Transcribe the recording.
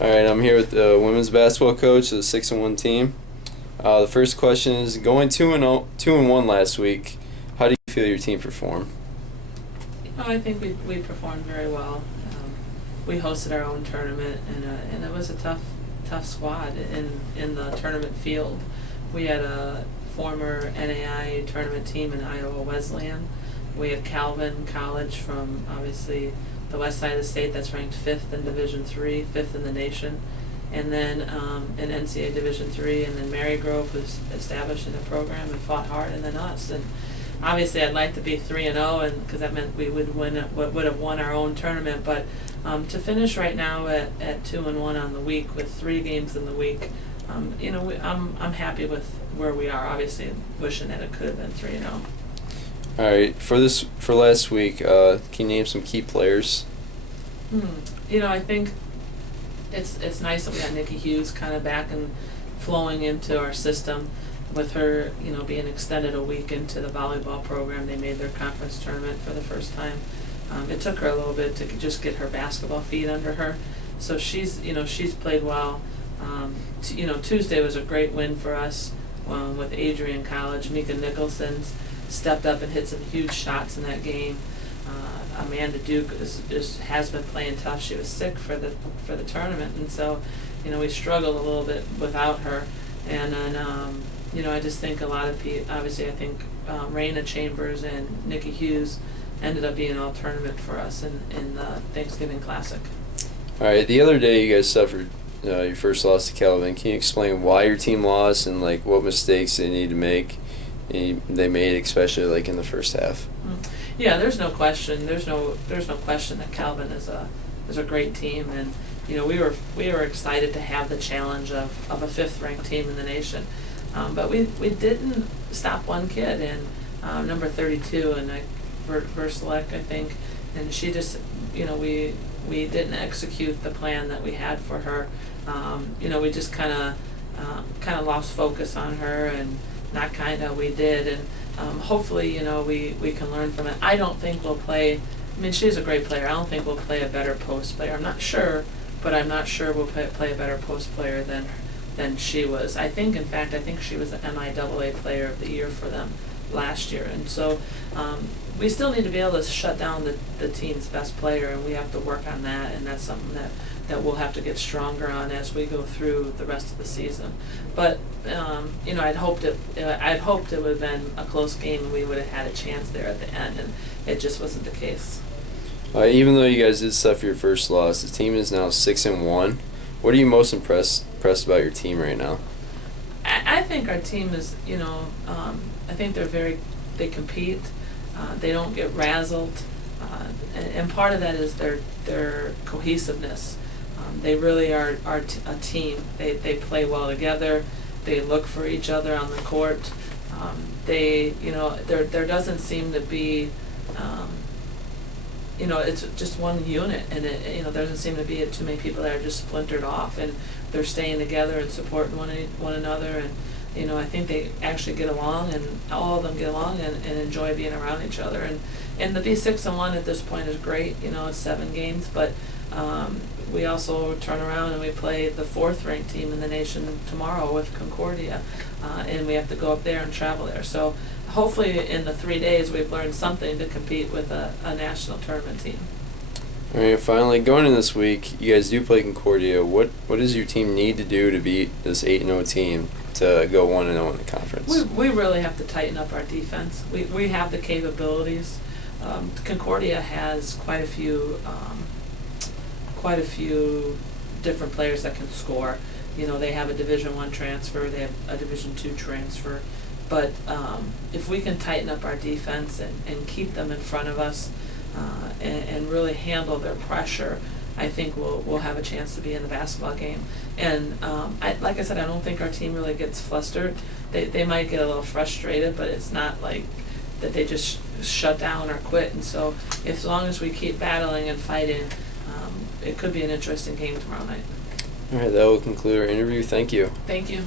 All right, I'm here with the women's basketball coach of the 6-1 team. The first question is going 2-1 last week. How do you feel your team performed? I think we performed very well. We hosted our own tournament, and it was a tough squad in the tournament field. We had a former NAI tournament team in Iowa Wesleyan. We had Calvin College from obviously the west side of the state that's ranked 5th in Division III, 5th in the nation. And then in NCAA Division III, and then Marygrove was established in the program and fought hard, and then us. And obviously I'd like to be 3-0, and because that meant we would have won our own tournament. But to finish right now at 2-1 on the week with 3 games in the week, I'm happy with where we are. Obviously, wishing that it could have been 3-0. All right, for last week, can you name some key players? I think it's nice that we got Nikki Hughes kind of back and flowing into our system. With her, being extended a week into the volleyball program, they made their conference tournament for the first time. It took her a little bit to just get her basketball feet under her, so she's played well. Tuesday was a great win for us with Adrian College. Mika Nicholson's stepped up and hit some huge shots in that game. Amanda Duke has been playing tough. She was sick for the tournament, and so we struggled a little bit without her. And then I just think a lot of people. Obviously, I think Raina Chambers and Nikki Hughes ended up being all tournament for us in the Thanksgiving Classic. All right, the other day you guys suffered your first loss to Calvin. Can you explain why your team lost and what mistakes they need to make? They made, especially in the first half. Yeah, there's no question. There's no question that Calvin is a great team, and we were excited to have the challenge of a 5th ranked team in the nation, but we didn't stop one kid, and number 32 and Verselek, I think, and she just we didn't execute the plan that we had for her. We just kind of lost focus on her, and not we did, and hopefully we can learn from it. I don't think we'll play. I mean, she's a great player. I don't think we'll play a better post player. I'm not sure, but I'm not sure we'll play a better post player than she was. I think she was the MIAA Player of the Year for them last year, and so we still need to be able to shut down the team's best player, and we have to work on that, and that's something that we'll have to get stronger on as we go through the rest of the season. But I'd hoped it would have been a close game and we would have had a chance there at the end, and it just wasn't the case. Even though you guys did suffer your first loss, the team is now 6-1. What are you most impressed about your team right now? I think our team is, I think they compete. They don't get razzled, and part of that is their cohesiveness. They really are a team. They play well together. They look for each other on the court. There doesn't seem to be, it's just one unit, and there doesn't seem to be too many people that are just splintered off, and they're staying together and supporting one another, and I think they actually get along, and all of them get along and enjoy being around each other, and to be 6-1 at this point is great. It's 7 games, but we also turn around and we play the 4th ranked team in the nation tomorrow with Concordia, and we have to go up there and travel there. So hopefully in the 3 days we've learned something to compete with a national tournament team. All right, finally, going in this week, you guys do play Concordia. What does your team need to do to beat this 8-0 team to go 1-0 in the conference? We really have to tighten up our defense. We have the capabilities. Concordia has quite a few different players that can score. They have a Division I transfer, they have a Division II transfer, but if we can tighten up our defense and keep them in front of us and really handle their pressure, I think we'll have a chance to be in the basketball game. And like I said, I don't think our team really gets flustered. They might get a little frustrated, but it's not like that they just shut down or quit. And so as long as we keep battling and fighting, it could be an interesting game tomorrow night. All right, that will conclude our interview. Thank you. Thank you.